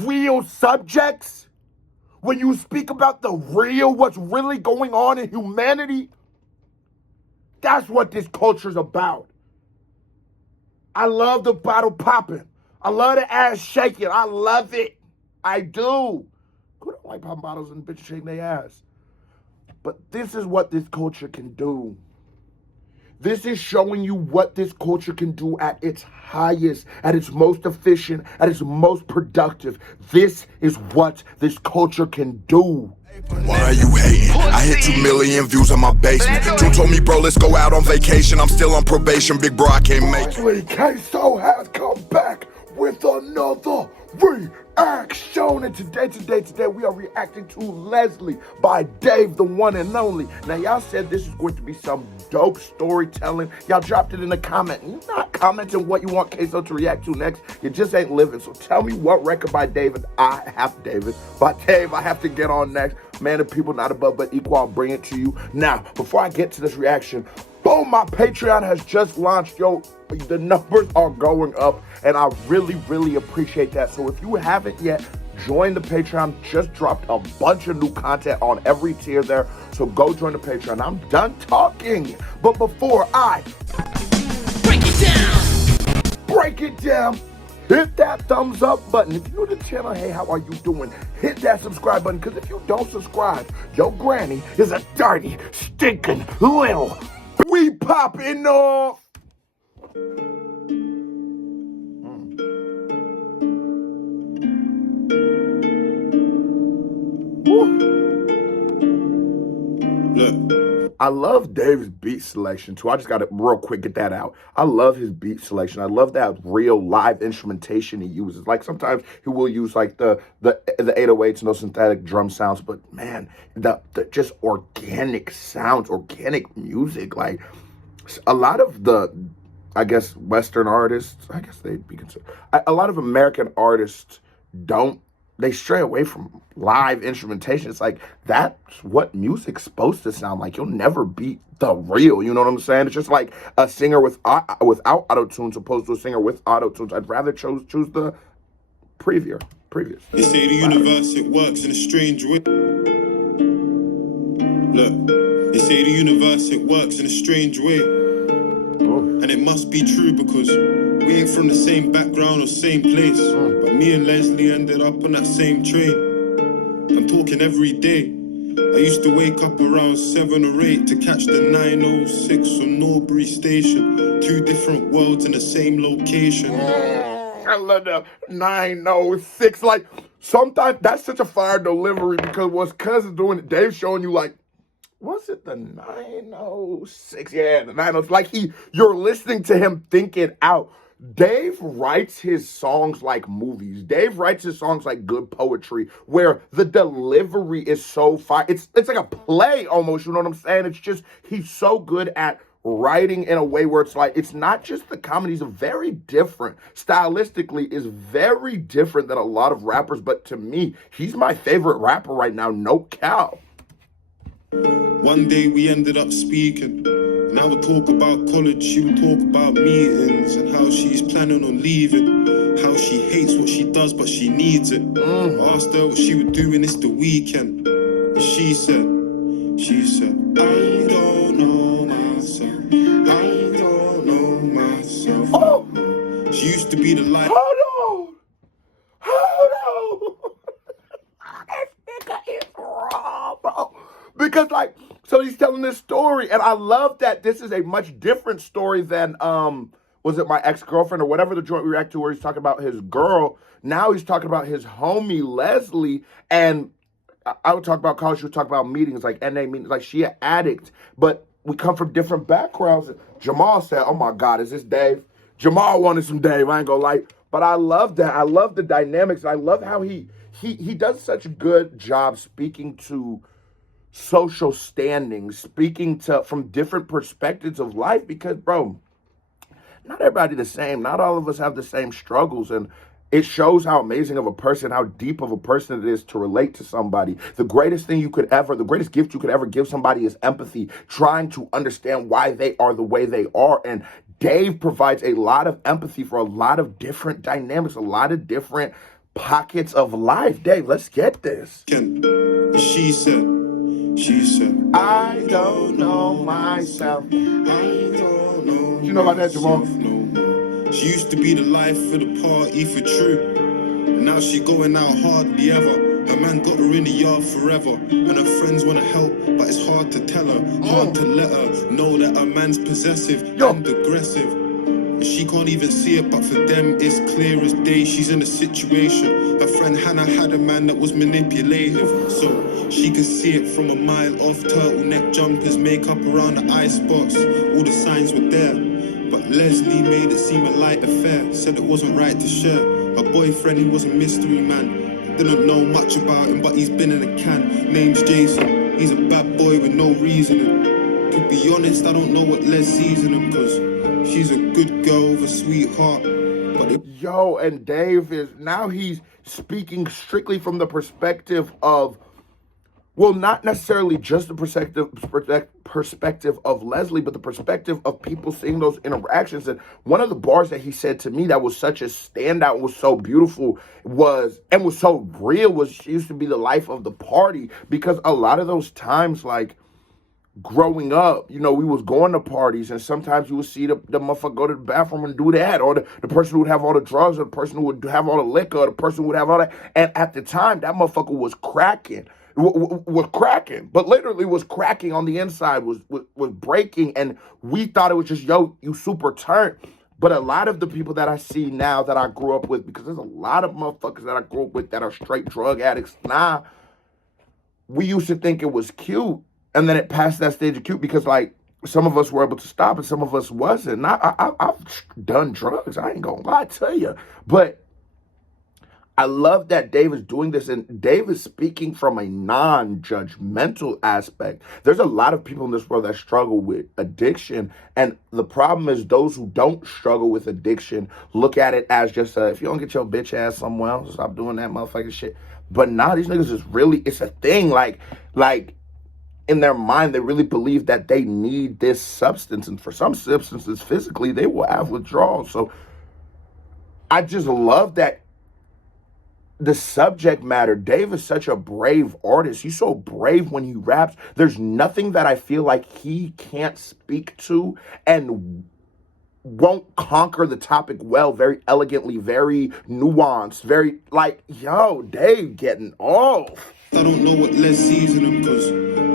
real subjects, when you speak about the real, what's really going on in humanity, that's what this culture's about. I love the bottle popping. I love the ass shaking. I love it. I do. Who don't like popping bottles and bitches shaking their ass? But this is what this culture can do. This is showing you what this culture can do at its highest, at its most efficient, at its most productive. This is what this culture can do. Why are you hating? I hit 2 million views on my basement. Two told me, bro, let's go out on vacation. I'm still on probation, big bro, I can't make it. Lesley Queso has come back with another reaction. And today, we are reacting to Lesley by Dave, the one and only. Now, y'all said this is going to be some dope storytelling. Y'all dropped it in the comment. You're not commenting what you want Queso to react to next. You just ain't living. So tell me what record by Dave I have to get on next. Man of people, not above but equal. I'll bring it to you. Now, before I get to this reaction, boom, my Patreon has just launched. Yo, the numbers are going up, and I really appreciate that. So if you haven't yet, join the Patreon. Just dropped a bunch of new content on every tier there. So go join the Patreon. I'm done talking. But before I break it down, hit that thumbs up button. If you're new to the channel, hey, how are you doing? Hit that subscribe button, because if you don't subscribe, your granny is a dirty, stinking little. We popping off. Look, I love Dave's beat selection too. I just gotta real quick get that out. I love his beat selection. I love that real live instrumentation he uses. Like sometimes he will use like the 808s, no synthetic drum sounds, but man, the just organic sounds, organic music. Like a lot of the, I guess, Western artists, I guess they'd be considered, a lot of American artists they stray away from live instrumentation. It's like, that's what music's supposed to sound like. You'll never beat the real, you know what I'm saying? It's just like a singer without auto-tunes opposed to a singer with auto-tunes. I'd rather choose the previous. They say the universe, it works in a strange way. Look, they say the universe, it works in a strange way. And it must be true because we ain't from the same background or same place. But me and Lesley ended up on that same train. I'm talking every day. I used to wake up around 7 or 8 to catch the 906 on Norbury Station. 2 different worlds in the same location. I love the 906. Like, sometimes that's such a fire delivery, because what's cousin doing it, Dave's showing you like, was it the 906? Yeah, the 906. Like you're listening to him think it out. Dave writes his songs like movies. Dave writes his songs like good poetry, where the delivery is so fire. It's like a play almost, you know what I'm saying? It's just, he's so good at writing in a way where it's like, it's not just the comedies are very different. Stylistically is very different than a lot of rappers, but to me, he's my favorite rapper right now, no cap. One day we ended up speaking, and I would talk about college, she would talk about meetings, and how she's planning on leaving, how she hates what she does but she needs it. I asked her what she would do when it's the weekend, and she said, I don't know myself, I don't know myself. Oh. She used to be the light. Hold on. This nigga is raw, bro. Because, like, so he's telling this story, and I love that this is a much different story than, was it My Ex-Girlfriend or whatever the joint we react to, where he's talking about his girl. Now he's talking about his homie, Lesley, and I would talk about college, she would talk about meetings, like NA meetings, like she an addict, but we come from different backgrounds. Jamal said, oh my God, is this Dave? Jamal wanted some Dave, I ain't gonna lie. But I love that. I love the dynamics. I love how he does such a good job speaking to social standings, speaking to from different perspectives of life, because, bro, not everybody the same. Not all of us have the same struggles, and it shows how amazing of a person, how deep of a person it is to relate to somebody. The greatest gift you could ever give somebody is empathy, trying to understand why they are the way they are. And Dave provides a lot of empathy for a lot of different dynamics, a lot of different pockets of life. Dave, let's get this. She said, I don't know myself. You know about that, Jamal? She used to be the life of the party for true. Now she going out hardly ever. Her man got her in the yard forever. And her friends wanna help, but it's hard to tell her. Hard to let her know that her man's possessive and aggressive. And she can't even see it, but for them it's clear as day. She's in a situation. Her friend Hannah had a man that was manipulative. So she could see it from a mile off. Turtleneck jumpers, makeup around the eye spots. All the signs were there. But Lesley made it seem a light affair. Said it wasn't right to share. Her boyfriend, he was a mystery man. Didn't know much about him, but he's been in a can. Name's Jason. He's a bad boy with no reasoning. To be honest, I don't know what Les sees in him, cause she's a good girl with a sweetheart. But Yo, and Dave is now he's speaking strictly from the perspective of, well, not necessarily just the perspective of Lesley, but the perspective of people seeing those interactions. And one of the bars that he said to me that was such a standout, was so beautiful, was so real, was she used to be the life of the party. Because a lot of those times, like, growing up, you know, we was going to parties, and sometimes you would see the motherfucker go to the bathroom and do that, or the person who would have all the drugs, or the person who would have all the liquor, or the person who would have all that. And at the time, that motherfucker was cracking. Was cracking, but literally was cracking on the inside, was breaking, and we thought it was just, yo, you super turned. But a lot of the people that I see now that I grew up with, because there's a lot of motherfuckers that I grew up with that are straight drug addicts now, we used to think it was cute, and then it passed that stage of cute because, like, some of us were able to stop and some of us wasn't. And I've done drugs, I ain't gonna lie to you, but I love that Dave is doing this, and Dave is speaking from a non-judgmental aspect. There's a lot of people in this world that struggle with addiction, and the problem is those who don't struggle with addiction look at it as just if you don't get your bitch ass somewhere else, stop doing that motherfucking shit. But nah, these niggas is really, it's a thing. Like in their mind, they really believe that they need this substance, and for some substances physically, they will have withdrawals. So I just love that. The subject matter, Dave is such a brave artist. He's so brave when he raps. There's nothing that I feel like he can't speak to and won't conquer the topic well, very elegantly, very nuanced, very like, yo, Dave getting off. I don't know what Les sees in him, cause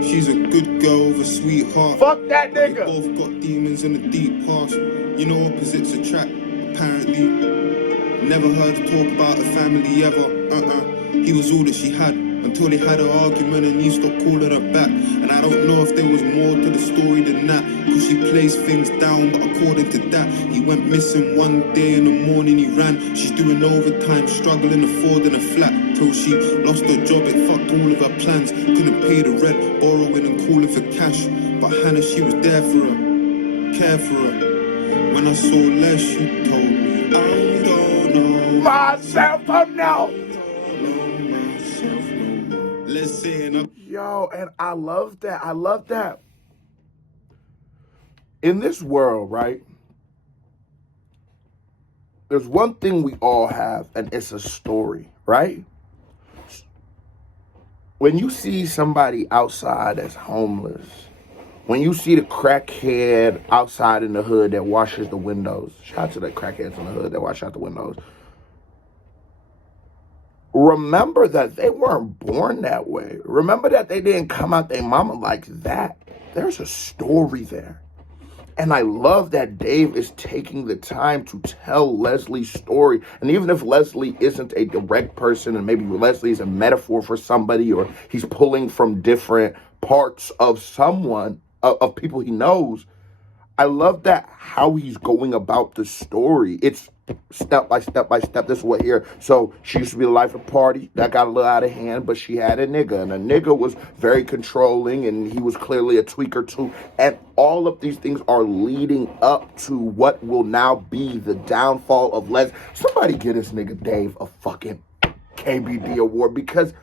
she's a good girl with a sweetheart. Fuck that nigga. They both got demons in the deep past. You know opposites attract, apparently. Never heard her talk about her family ever. He was all that she had until they had an argument and he stopped calling her back. And I don't know if there was more to the story than that, cause she plays things down, but according to that, he went missing one day in the morning he ran. She's doing overtime, struggling affording a flat, till she lost her job, it fucked all of her plans. Couldn't pay the rent, borrowing and calling for cash. But Hannah, she was there for her, care for her. When I saw Les, she told me, I don't know myself now. Let's say yo, and I love that. I love that. In this world, right, there's one thing we all have, and it's a story, right? When you see somebody outside that's homeless, when you see the crackhead outside in the hood that washes the windows, shout out to the crackheads in the hood that wash out the windows, remember that they weren't born that way. Remember that they didn't come out their mama like that. There's a story there. And I love that Dave is taking the time to tell Lesley's story. And even if Lesley isn't a direct person, and maybe Lesley is a metaphor for somebody, or he's pulling from different parts of someone, of people he knows, I love that how he's going about the story. It's step by step by step. This is what here. So she used to be the life of the party. That got a little out of hand, but she had a nigga. And a nigga was very controlling, and he was clearly a tweaker too. And all of these things are leading up to what will now be the downfall of Les. Somebody get this nigga Dave a fucking KBD award, because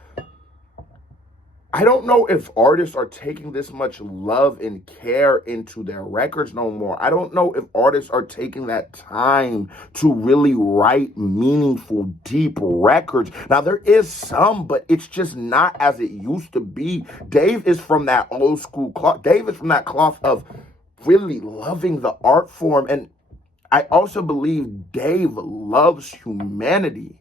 I don't know if artists are taking this much love and care into their records no more. I don't know if artists are taking that time to really write meaningful, deep records. Now, there is some, but it's just not as it used to be. Dave is from that old school cloth. Dave is from that cloth of really loving the art form. And I also believe Dave loves humanity.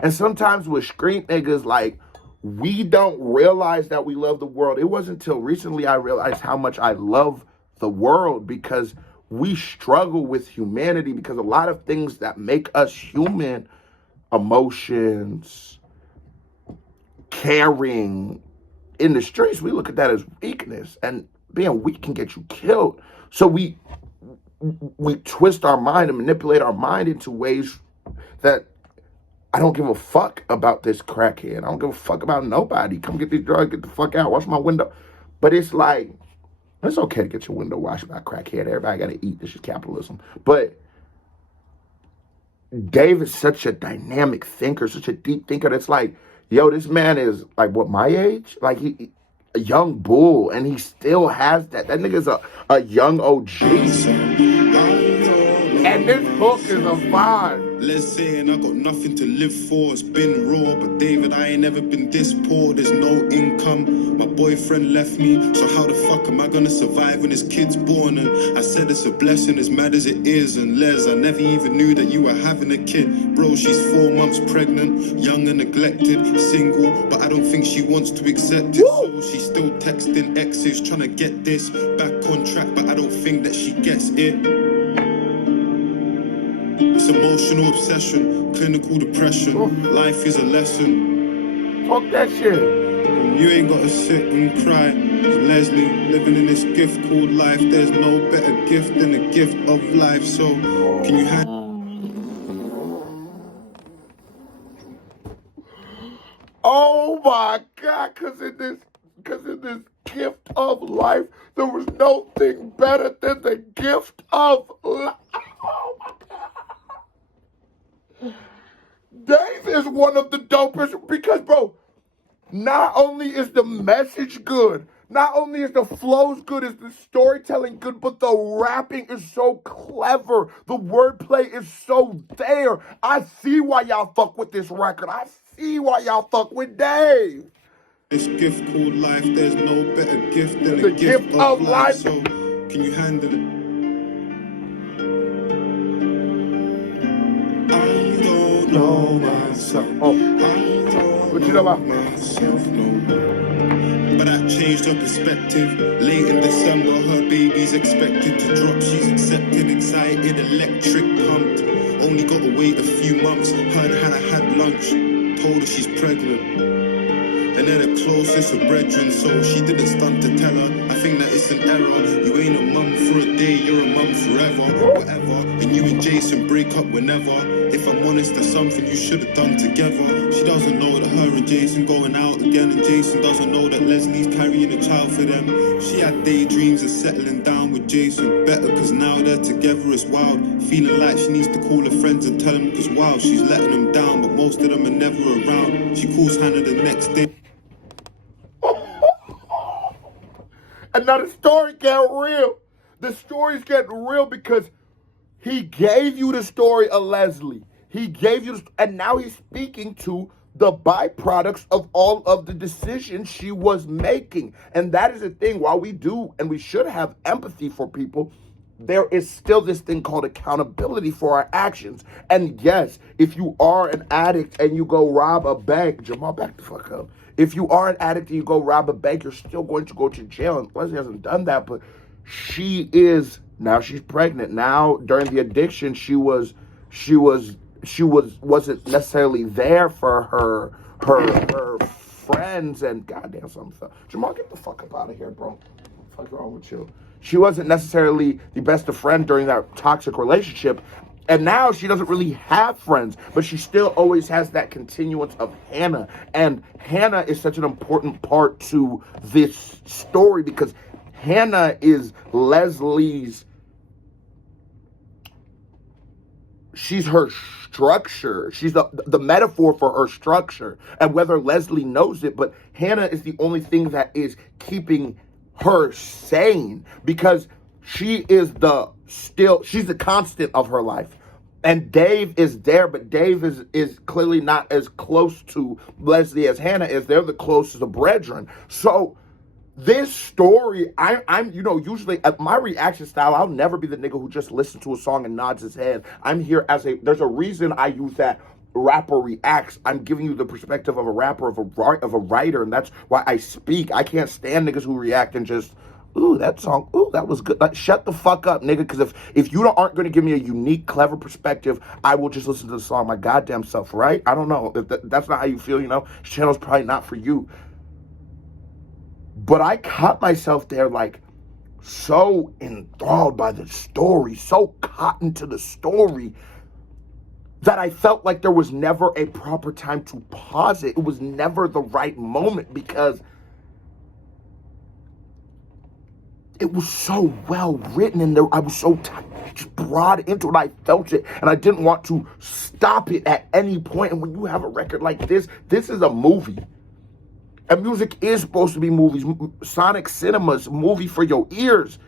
And sometimes with street niggas, like, we don't realize that we love the world. It wasn't until recently I realized how much I love the world, because we struggle with humanity, because a lot of things that make us human, emotions, caring, in the streets, we look at that as weakness, and being weak can get you killed. So we twist our mind and manipulate our mind into ways that I don't give a fuck about this crackhead. I don't give a fuck about nobody. Come get these drugs, get the fuck out, wash my window. But it's like, it's okay to get your window washed by a crackhead. Everybody got to eat. This is capitalism. But Dave is such a dynamic thinker, such a deep thinker. That's like, yo, this man is like, what, my age? Like, he a young bull, and he still has that. That nigga's a young OG. And this book is a vibe. Let's say, and I got nothing to live for. It's been raw, but David, I ain't never been this poor. There's no income. My boyfriend left me, so how the fuck am I gonna survive when his kid's born? And I said it's a blessing, as mad as it is. And Les, I never even knew that you were having a kid. Bro, she's 4 months pregnant, young and neglected, single, but I don't think she wants to accept it. So she's still texting exes, trying to get this back on track, but I don't think that she gets it. It's emotional obsession, clinical depression. Life is a lesson. Fuck that shit. You ain't gotta sit and cry. Lesley, living in this gift called life. There's no better gift than the gift of life. So, can you have... Oh my God, cause in this gift of life, there was no thing better than the gift of life. Oh my God. Dave is one of the dopest, because, bro, not only is the message good, not only is the flows good, is the storytelling good, but the rapping is so clever. The wordplay is so there. I see why y'all fuck with this record. I see why y'all fuck with Dave. This gift called life, there's no better gift than the gift of life. So, can you handle it? I don't know myself. What you know about myself, no. But I changed her perspective. Late in December, her baby's expected to drop. She's accepted, excited, electric, pumped. Only got to wait a few months. Heard Hannah had lunch. Told her she's pregnant. And they're the closest of brethren, so she didn't stunt to tell her. I think that it's an error. You ain't a mum for a day, you're a mum forever. Whatever. And you and Jason break up whenever. If I'm honest, there's something you should have done together. She doesn't know that her and Jason going out again, and Jason doesn't know that Leslie's carrying a child for them. She had daydreams of settling down with Jason. Better, cause now they're together, it's wild. Feeling like she needs to call her friends and tell them, cause wow, she's letting them down, but most of them are never around. She calls Hannah the next day. And now the story get real. The story's getting real because he gave you the story of Lesley. He gave you, and now he's speaking to the byproducts of all of the decisions she was making. And that is the thing. While we do, and we should have empathy for people, there is still this thing called accountability for our actions. And yes, if you are an addict and you go rob a bank, Jamal, back the fuck up. If you are an addict and you go rob a bank, you're still going to go to jail. And Lesley hasn't done that, but she is, now she's pregnant. Now, during the addiction, she wasn't necessarily there for her friends, and goddamn something. Jamal, get the fuck up out of here, bro. What the fuck's wrong with you? She wasn't necessarily the best of friend during that toxic relationship. And now she doesn't really have friends, but she still always has that continuance of Hannah. And Hannah is such an important part to this story because Hannah is Lesley's she's her structure. She's the metaphor for her structure. And whether Lesley knows it, but Hannah is the only thing that is keeping her sane, because she is she's the constant of her life. And Dave is there, but Dave is clearly not as close to Lesley as Hannah is. They're the closest of brethren. So this story, I'm usually my reaction style, I'll never be the nigga who just listens to a song and nods his head. I'm here there's a reason I use that rapper reacts. I'm giving you the perspective of a rapper, of a writer, and that's why I speak. I can't stand niggas who react and just, ooh, that song, ooh, that was good. Like, shut the fuck up, nigga, because if you aren't going to give me a unique, clever perspective, I will just listen to the song my goddamn self, right? I don't know. If that's not how you feel, this channel's probably not for you. But I caught myself there, like, so enthralled by the story, so caught into the story, that I felt like there was never a proper time to pause it. It was never the right moment, because it was so well written, and I was so just brought into it. I felt it, and I didn't want to stop it at any point. And when you have a record like this is a movie. And music is supposed to be movies. Sonic Cinema's movie for your ears.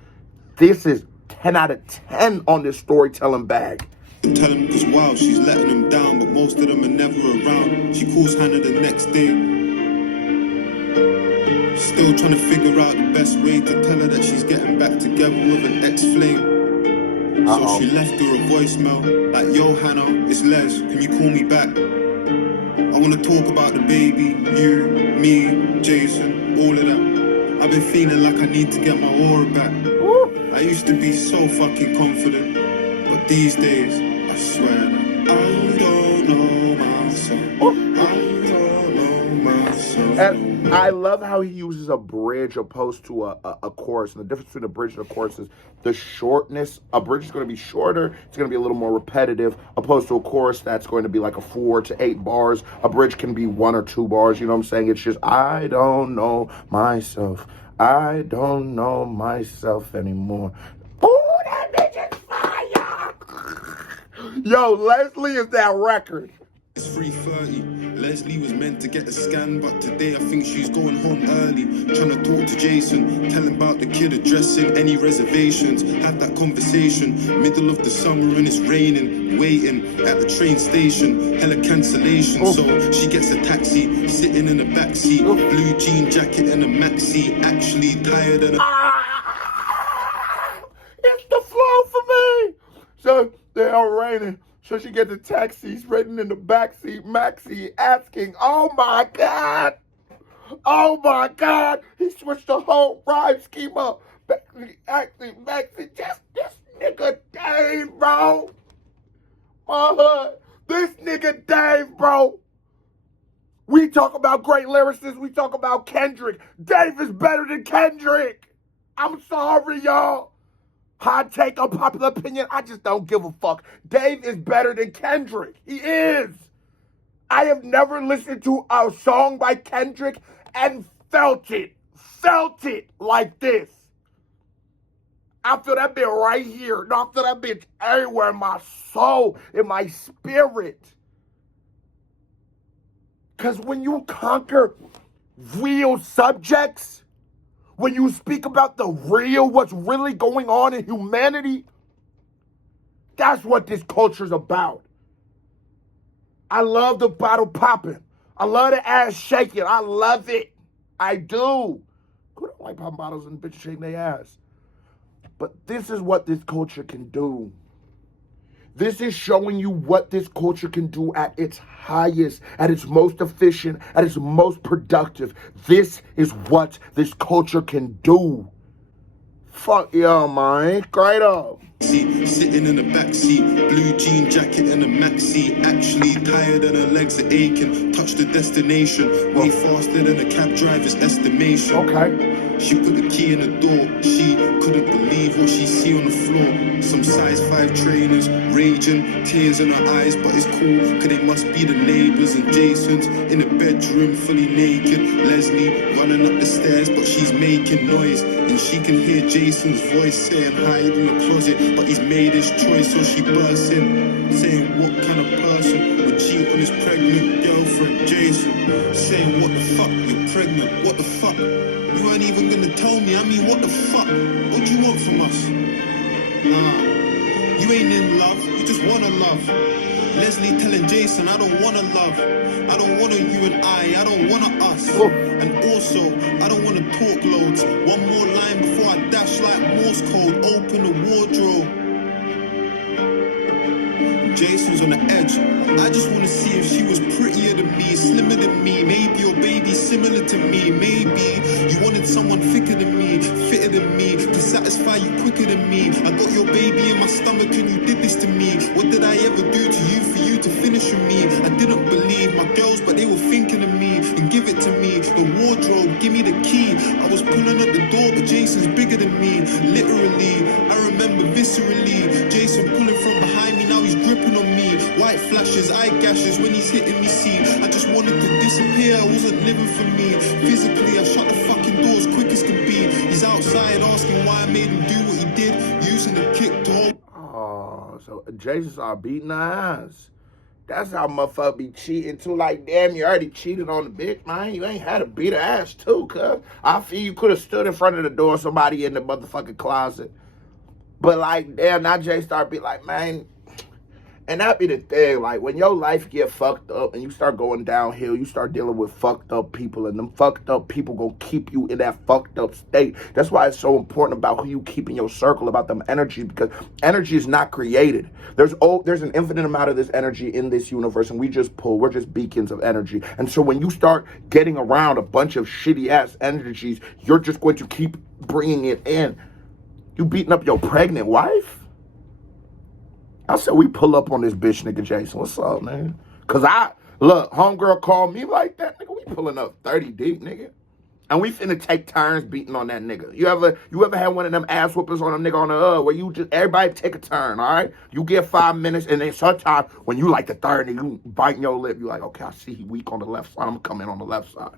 This is 10 out of 10 on this storytelling bag. Tell him cause wow, she's letting him down, but most of them are never around. She calls Hannah the next day, still trying to figure out the best way to tell her that she's getting back together with an ex-flame. So she left her a voicemail, like, yo Hannah, it's Les, can you call me back? I wanna talk about the baby, you, me, Jason, all of that. I've been feeling like I need to get my aura back. I used to be so fucking confident, but these days, I swear, I don't know myself. I don't know myself. And I love how he uses a bridge opposed to a chorus. And the difference between a bridge and a chorus is the shortness. A bridge is going to be shorter. It's going to be a little more repetitive, opposed to a chorus that's going to be like a 4 to 8 bars. A bridge can be 1 or 2 bars. You know what I'm saying? It's just, I don't know myself. I don't know myself anymore. Oh, that bitch is fire! Yo, Lesley is that record. It's 3:30. Lesley was meant to get a scan, but today I think she's going home early. Trying to talk to Jason, tell him about the kid, addressing any reservations. Have that conversation, middle of the summer and it's raining. Waiting at the train station, hella cancellation. So she gets a taxi, sitting in the backseat, blue jean jacket and a maxi. Actually tired and it's the flow for me. So they are raining. So she gets a taxi, written in the backseat, maxi, asking, oh my God, he switched the whole rhyme scheme up. Maxi, just this nigga Dave, bro. My hood, this nigga Dave, bro. We talk about great lyricists, we talk about Kendrick. Dave is better than Kendrick. I'm sorry, y'all. Hot take, unpopular opinion, I just don't give a fuck. Dave is better than Kendrick. He is. I have never listened to a song by Kendrick and felt it like this. I feel that bitch right here. No, I feel that bitch everywhere in my soul, in my spirit. Because when you conquer real subjects, when you speak about the real, what's really going on in humanity, that's what this culture's about. I love the bottle popping. I love the ass shaking. I love it. I do. Who don't like popping bottles and bitches shaking their ass? But this is what this culture can do. This is showing you what this culture can do at its highest, at its most efficient, at its most productive. This is what this culture can do. Fuck yeah, man. Straight up. Sitting in the backseat, blue jean jacket and a maxi. Actually tired and her legs are aching. Touch the destination, way faster than a cab driver's estimation. Okay. She put the key in the door. She couldn't believe what she see on the floor. Some size 5 trainers, raging, tears in her eyes, but it's cool, cause they must be the neighbors. And Jason's in the bedroom, fully naked. Lesley running up the stairs, but she's making noise. And she can hear Jason's voice saying hide in the closet, but he's made his choice, so she bursts in, saying what kind of person would cheat on his pregnant girlfriend, Jason? Saying what the fuck, you're pregnant, what the fuck? You ain't even gonna tell me, I mean what the fuck? What do you want from us? Nah, you ain't in love, you just wanna love. Lesley telling Jason, I don't wanna love. I don't wanna you and I don't wanna us. And also, I don't wanna talk loads. One more line before I dash like Morse code. Open the wardrobe. Jason's on the edge. I just wanna see if she was prettier than me, slimmer than me, maybe your baby similar to me, maybe you wanted someone thicker than me, fitter than me, to satisfy you quicker than me. I got your baby in my stomach and you did this to me. What did I ever do to you for you to finish with me? I didn't believe my girls, but they were thinking of me. And give it to me, the wardrobe, give me the key. I was pulling at the door, but Jason's bigger than me. Literally, I remember viscerally, Jason pulling from behind me, now he's gripping on me. White flashes, eye gashes when he's hitting me, see. I just wanted to disappear, I wasn't living for me. Physically, I shut the fucking doors quick as can be. He's outside asking why I made him do what he did, using the kick to hold. Oh, so Jason started beating her ass. That's how motherfucker be cheating too. Like, damn, you already cheated on the bitch, man. You ain't had to beat her ass too, cuz. I feel you could have stood in front of the door, somebody in the motherfucking closet. But like, damn, now Jay started being like, man. And that be the thing, like, when your life get fucked up and you start going downhill, you start dealing with fucked up people, and them fucked up people gonna keep you in that fucked up state. That's why it's so important about who you keep in your circle, about them energy, because energy is not created. There's an infinite amount of this energy in this universe, and we're just beacons of energy. And so when you start getting around a bunch of shitty-ass energies, you're just going to keep bringing it in. You beating up your pregnant wife? I said, we pull up on this bitch, nigga Jason. What's up, man? Because look, homegirl called me like that, nigga. We pulling up 30 deep, nigga. And we finna take turns beating on that nigga. You ever had one of them ass whoopers on a nigga on the where you just, everybody take a turn, all right? You get 5 minutes, and then sometimes when you like the third and you biting your lip, you like, okay, I see he weak on the left side. I'm gonna come in on the left side.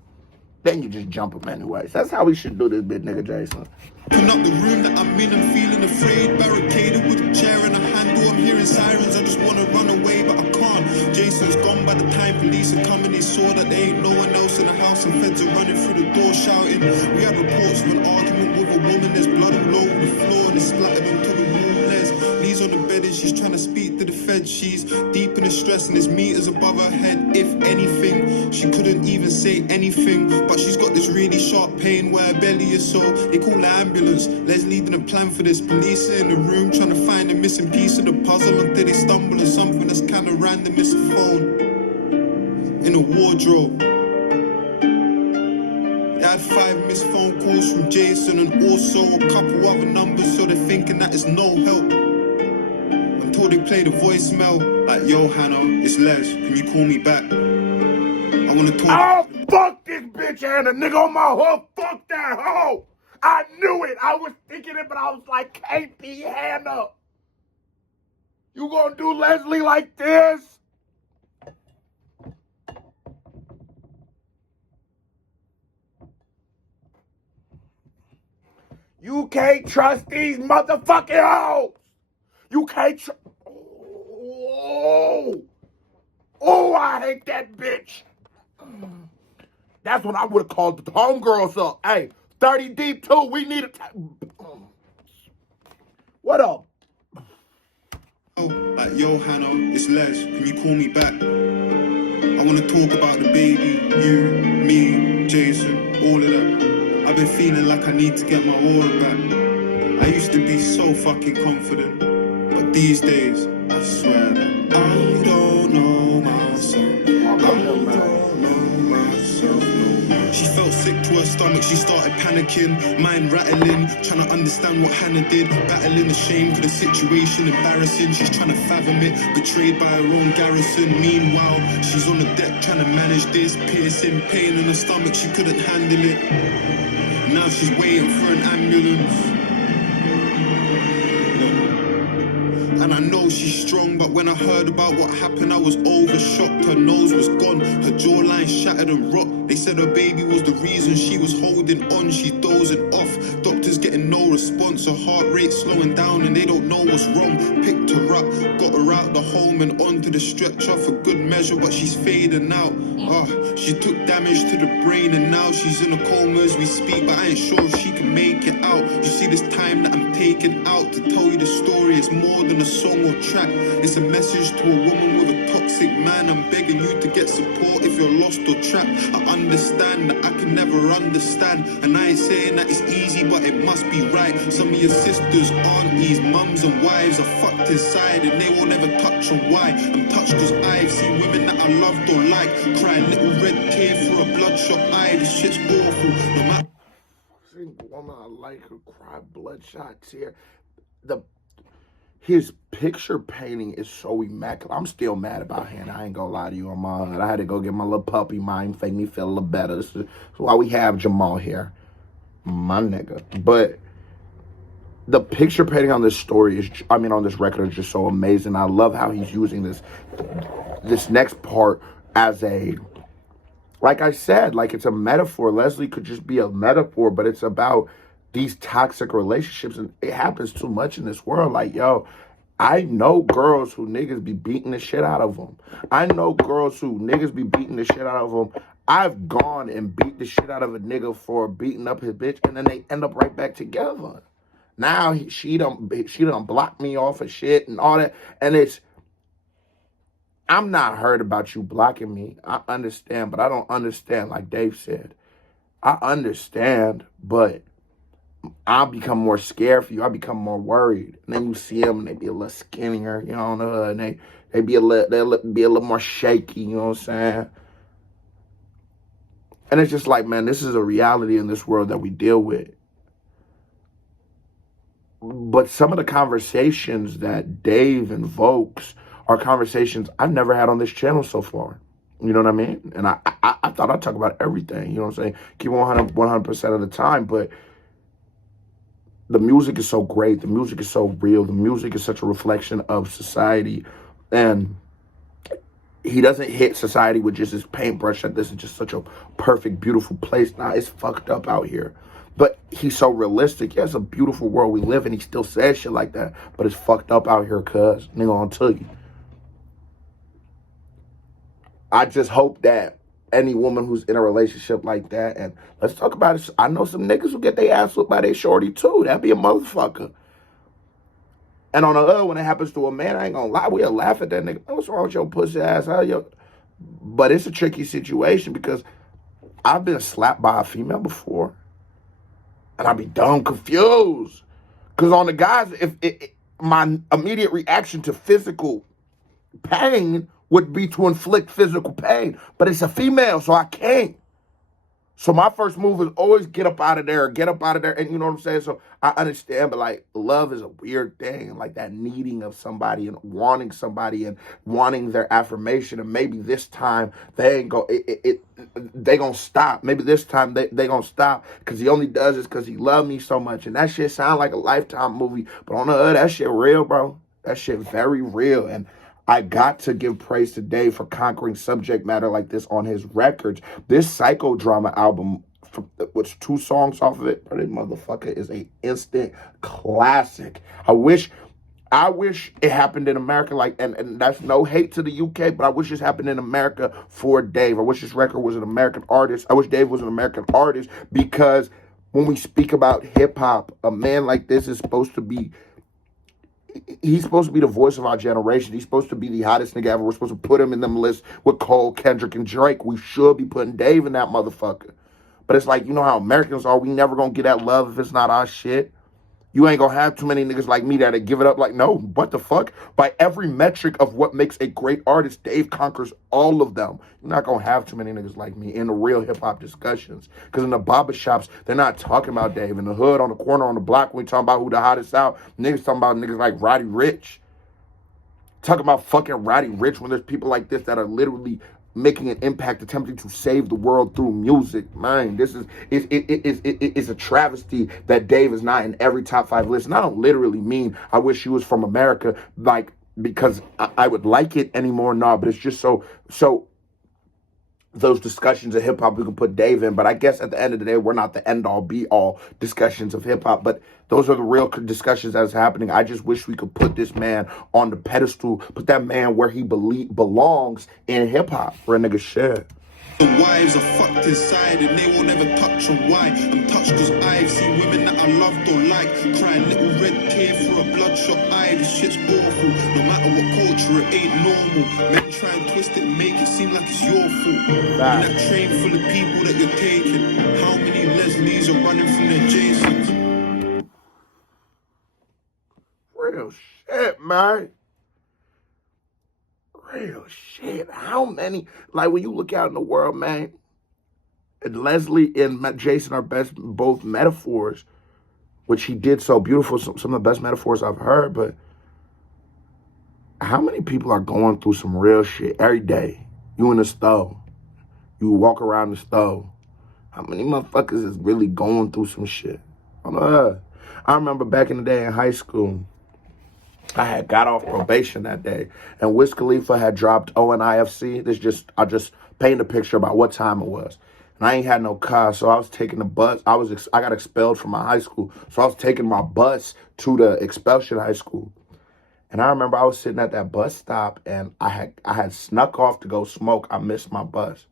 Then you just jump him anyways. That's how we should do this bit, nigga Jason. Open up the room that I'm in, I'm feeling afraid. Barricaded with a chair and a handle. I'm hearing sirens, I just wanna run away, but I can't. Jason's gone by the time police are coming. They saw that there ain't no one else in the house, and feds are running through the door shouting. We had reports of an argument with a woman. There's blood all over the floor and it's splattered onto the wall. Lesley's on the bed and she's trying to speak to the feds. She's deep in the stress and there's meters above her head. If anything, she couldn't even say anything, but she's got this really sharp pain where her belly is, so they call the ambulance. Lesley didn't plan for this. Police are in the room trying to find a missing piece of the puzzle until they stumble on something that's kind of random. It's a phone in a wardrobe. They had 5 missed phone calls from Jason and also a couple other numbers, so they're thinking that it's no help until they play the voicemail like, yo Hannah, it's Les, can you call me back? I wanna talk. Oh, fuck this bitch and a nigga on my hook. Fuck that hoe. I knew it. I was thinking it, but I was like, can't be Hannah. You gonna do Lesley like this? You can't trust these motherfucking hoes. You can't trust. Oh, I hate that bitch. That's when I would have called the homegirls up. Hey, 30 deep too. We need a. What up? Oh, like, yo Hannah, it's Les, can you call me back? I wanna talk about the baby, you, me, Jason, all of that. I've been feeling like I need to get my aura back. I used to be so fucking confident, but these days, I swear that I don't know myself. I don't know myself. She felt sick to her stomach, she started panicking, mind rattling, trying to understand what Hannah did, battling the shame for the situation, embarrassing, she's trying to fathom it, betrayed by her own garrison. Meanwhile, she's on the deck trying to manage this, piercing pain in her stomach, she couldn't handle it. and now she's waiting for an ambulance. And I know she's strong, but when I heard about what happened, I was overshocked. Her nose was gone, her jawline shattered and rot. They said her baby was the reason she was holding on. She's dozing off, doctors getting no response. Her heart rate slowing down and they don't know what's wrong. Picked her up, got her out the home and onto the stretcher for good measure, but she's fading out. She took damage to the brain and now she's in a coma as we speak, but I ain't sure if she can make it out. You see, this time that I'm taking out to tell you the story, it's more than a song or track. It's a message to a woman with a toxic man. I'm begging you to get support if you're lost or trapped. I understand that I can never understand, and I ain't saying that it's easy, but it must be right. Some of your sisters, aunties, mums and wives are fucked inside and they won't ever touch on why. I'm touched cause I've seen women that I loved or like cry a little red tear for a bloodshot eye. This shit's awful. No matter woman I like her cry bloodshot tear. His picture painting is so immaculate. I'm still mad about him. I ain't gonna lie to you on my head. I had to go get my little puppy mind, make me feel a little better. This is why we have Jamal here, my nigga. But the picture painting on this story is, on this record is just so amazing. I love how he's using this next part as a, like I said, like it's a metaphor. Lesley could just be a metaphor, but it's about these toxic relationships, and it happens too much in this world. Like, yo, I know girls who niggas be beating the shit out of them. I know girls who niggas be beating the shit out of them. I've gone and beat the shit out of a nigga for beating up his bitch, and then they end up right back together. Now she done blocked me off of shit and all that, and I'm not hurt about you blocking me. I understand, but I don't understand, like Dave said. I understand, but I become more scared for you. I become more worried. And then you see them and they be a little skinnier, you know, and they be a little more shaky, you know what I'm saying? And it's just like, man, this is a reality in this world that we deal with. But some of the conversations that Dave invokes are conversations I've never had on this channel so far. You know what I mean? And I thought I'd talk about everything, you know what I'm saying? Keep 100% of the time, but the music is so great. The music is so real. The music is such a reflection of society. And he doesn't hit society with just his paintbrush that this is just such a perfect, beautiful place. Nah, it's fucked up out here. But he's so realistic. Yeah, it's a beautiful world we live in. He still says shit like that. But it's fucked up out here, cuz. Nigga, I'll tell you. I just hope that any woman who's in a relationship like that, and let's talk about it. I know some niggas who get their ass whooped by their shorty too. That'd be a motherfucker. And on the other, when it happens to a man, I ain't gonna lie, we'll laugh at that nigga. What's wrong with your pussy ass? But it's a tricky situation because I've been slapped by a female before, and I'd be dumb confused. Because on the guys, my immediate reaction to physical pain would be to inflict physical pain. But it's a female, so I can't. So my first move is always get up out of there. And you know what I'm saying? So I understand, but like love is a weird thing. Like that needing of somebody and wanting somebody and wanting their affirmation. And maybe this time they ain't go, they gonna stop. Maybe this time they gonna stop because he only does this because he love me so much. And that shit sound like a Lifetime movie. But on the other, that shit real, bro. That shit very real. And I got to give praise to Dave for conquering subject matter like this on his records. This psychodrama album, which 2 songs off of it, but this motherfucker is a instant classic. I wish it happened in America, like, and that's no hate to the UK, but I wish this happened in America for Dave. I wish this record was an American artist. I wish Dave was an American artist because when we speak about hip hop, a man like this is supposed to be, he's supposed to be the voice of our generation. He's supposed to be the hottest nigga ever. We're supposed to put him in them lists with Cole, Kendrick, and Drake. We should be putting Dave in that motherfucker. But it's like, you know how Americans are. We never gonna get that love if it's not our shit. You ain't gonna have too many niggas like me that'll give it up. Like, no, what the fuck? By every metric of what makes a great artist, Dave conquers all of them. You're not gonna have too many niggas like me in the real hip-hop discussions. Because in the barber shops, they're not talking about Dave. In the hood, on the corner, on the block, when we talking about who the hottest out, niggas talking about niggas like Roddy Ricch. Talking about fucking Roddy Ricch when there's people like this that are literally making an impact, attempting to save the world through music. Man, this is it's a travesty that Dave is not in every top 5 list. And I don't literally mean I wish he was from America, like, because I would like it anymore. No, but it's just so those discussions of hip hop we can put Dave in. But I guess at the end of the day, we're not the end all be all discussions of hip hop. But those are the real discussions that's happening. I just wish we could put this man on the pedestal, put that man where he belongs in hip hop. For a nigga shit. The wives are fucked inside and they won't ever touch on why. I'm touched cause I've seen women that I loved or like crying little red tear for a bloodshot eye. This shit's awful. No matter what culture, it ain't normal. Men try and twist it and make it seem like it's your fault. In that train full of people that you're taking, how many Leslies are running from their Jasons? Real shit, man. Real shit. How many, like, when you look out in the world, man, and Lesley and Jason are both metaphors, which he did so beautiful, some of the best metaphors I've heard, but how many people are going through some real shit every day? You in the stove. You walk around the stove. How many motherfuckers is really going through some shit? I remember back in the day in high school, I had got off probation that day, and Wiz Khalifa had dropped ONIFC. I'll just paint a picture about what time it was. And I ain't had no car, so I was taking the bus. I got expelled from my high school, so I was taking my bus to the expulsion high school. And I remember I was sitting at that bus stop, and I had snuck off to go smoke. I missed my bus,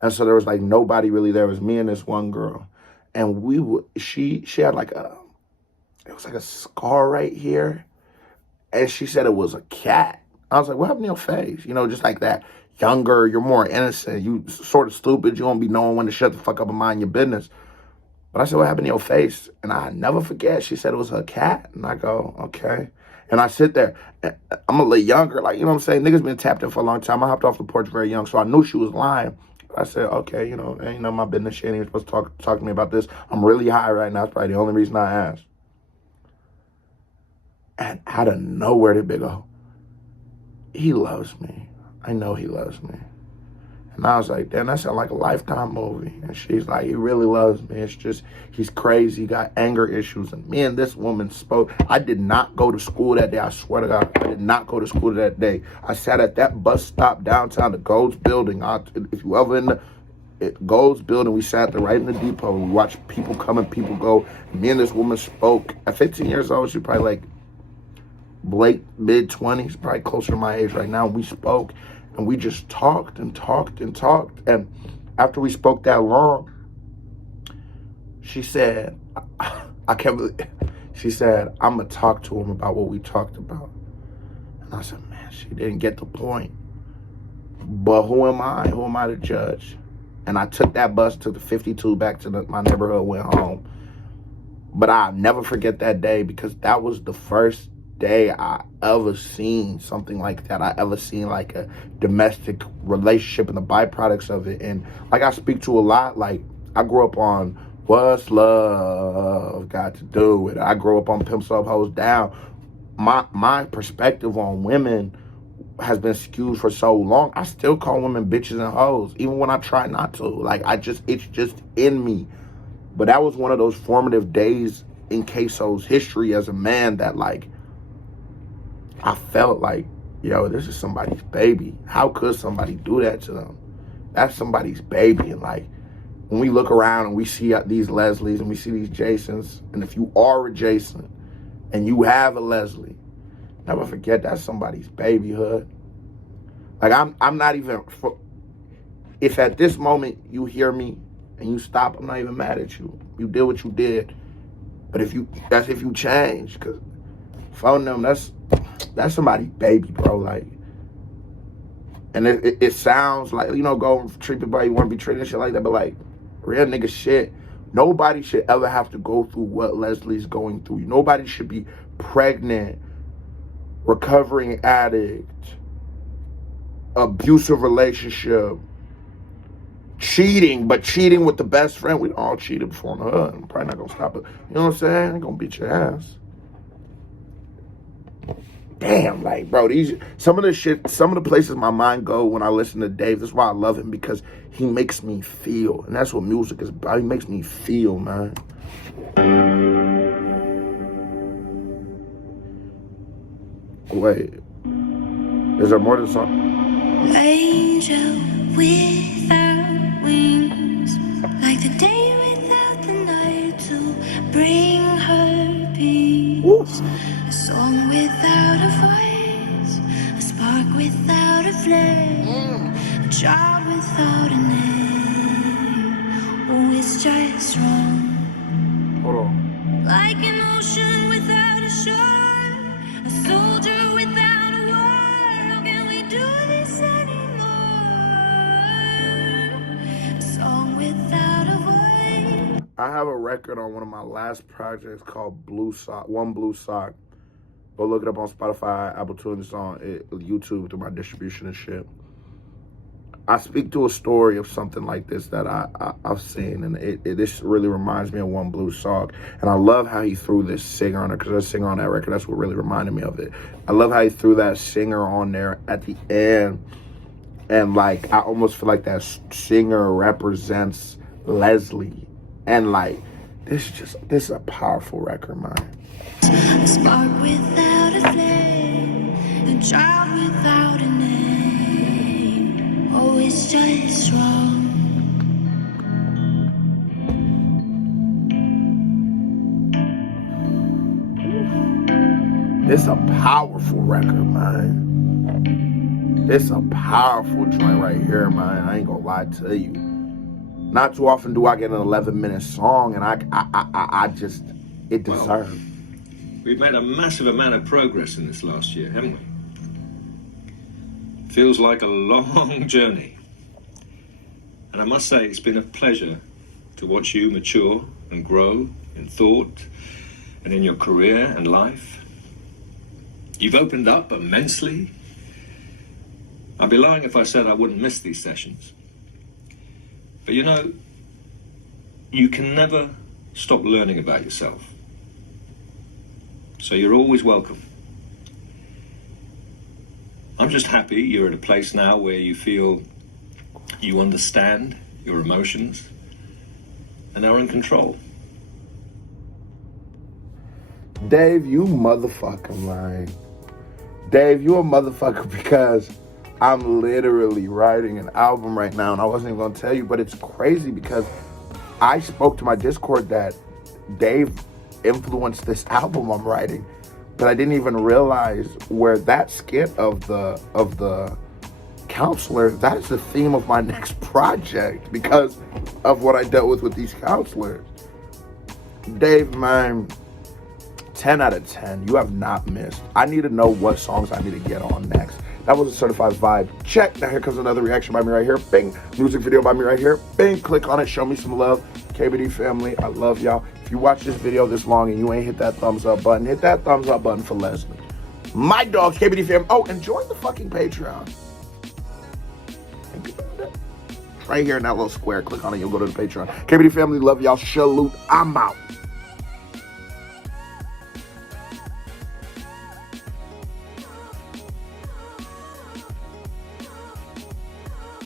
and so there was like nobody really there. It was me and this one girl, and she had like it was like a scar right here. And she said it was a cat. I was like, what happened to your face? You know, just like that. Younger, you're more innocent. You sort of stupid. You won't be knowing when to shut the fuck up and mind your business. But I said, what happened to your face? And I never forget. She said it was a cat. And I go, okay. And I sit there. I'm a little younger. Like, you know what I'm saying? Niggas been tapped in for a long time. I hopped off the porch very young, so I knew she was lying. But I said, okay, you know, ain't none of my business. She ain't even supposed to talk to me about this. I'm really high right now. That's probably the only reason I asked. And out of nowhere, the big go, he loves me. I know he loves me. And I was like, damn, that sounds like a Lifetime movie. And she's like, he really loves me. It's just, he's crazy, got anger issues. And me and this woman spoke. I did not go to school that day. I swear to God, I did not go to school that day. I sat at that bus stop downtown, the Gold's Building. If you ever in the Gold's Building, we sat there right in the depot. We watched people come and people go. And me and this woman spoke. At 15 years old, she probably like late mid-20s, probably closer to my age right now. We spoke, and we just talked and talked and talked. And after we spoke that long, she said, I can't believe, she said, I'm gonna talk to him about what we talked about. And I said, man, she didn't get the point. But who am I? Who am I to judge? And I took that bus, took the 52 back to my neighborhood, went home. But I'll never forget that day, because that was the first day I ever seen something like that. I ever seen like a domestic relationship and the byproducts of it. And like I speak to a lot, like I grew up on What's Love Got to Do with It. I grew up on Pimp Sub Hoes Down. My perspective on women has been skewed for so long. I still call women bitches and hoes, even when I try not to. Like it's just in me. But that was one of those formative days in Queso's history as a man that like, I felt like, yo, this is somebody's baby. How could somebody do that to them? That's somebody's baby. And like, when we look around and we see these Leslies and we see these Jasons, and if you are a Jason and you have a Lesley, never forget that's somebody's babyhood. Like I'm not even, if at this moment you hear me and you stop, I'm not even mad at you. You did what you did. But if you change, because phone them, that's somebody's baby, bro. Like, and it sounds like, you know, go treat people how you want to be treated and shit like that, but like, real nigga shit, nobody should ever have to go through what Leslie's going through. Nobody should be pregnant, recovering addict, abusive relationship, cheating, but cheating with the best friend. We all cheated before in the hood. I'm probably not gonna stop it. You know what I'm saying? I ain't gonna beat your ass. damn, like, bro, some of the places my mind go when I listen to Dave, that's why I love him, because he makes me feel. And that's what music is about. He makes me feel, man. Wait. Is there more to the song? Angel without wings, like the day without the night, to bring her peace. Ooh. A song without a voice, a spark without a flame, a child without a name. Oh, it's just wrong. Hold on. Like an ocean without a shore, a soldier without a war. Can we do this anymore? A song without a voice. I have a record on one of my last projects called Blue Sock, One Blue Sock. Go look it up on Spotify, Apple Tunes, on YouTube through my distribution and shit. I speak to a story of something like this that I've seen, and this really reminds me of One Blue Sock. And I love how he threw this singer on there, because there's a singer on that record. That's what really reminded me of it. I love how he threw that singer on there at the end, and like I almost feel like that singer represents Lesley. And like this is a powerful record, man. A spark without a flame, a child without a name. Oh, it's just wrong. It's a powerful record, man. It's a powerful joint right here, man. I ain't gonna lie to you. Not too often do I get an 11-minute song, and I just, it deserves. We've made a massive amount of progress in this last year, haven't we? Feels like a long journey. And I must say, it's been a pleasure to watch you mature and grow in thought and in your career and life. You've opened up immensely. I'd be lying if I said I wouldn't miss these sessions. But you know, you can never stop learning about yourself. So you're always welcome. I'm just happy you're at a place now where you feel you understand your emotions and are in control. Dave, you motherfucking lying. Dave, you a motherfucker, because I'm literally writing an album right now, and I wasn't even gonna tell you, but it's crazy because I spoke to my Discord that Dave influenced this album I'm writing, but I didn't even realize where that skit of the counselor, that is the theme of my next project because of what I dealt with these counselors. Dave, man, 10 out of 10. You have not missed. I need to know what songs I need to get on next. That was a certified vibe. Check. Now here comes another reaction by me right here. Bing. Music video by me right here. Bing. Click on it. Show me some love. KBD family, I love y'all. If you watch this video this long and you ain't hit that thumbs up button, hit that thumbs up button for Lesley. My dogs, KBD fam. Oh, and join the fucking Patreon. Right here in that little square. Click on it. You'll go to the Patreon. KBD family, love y'all. Salute. I'm out.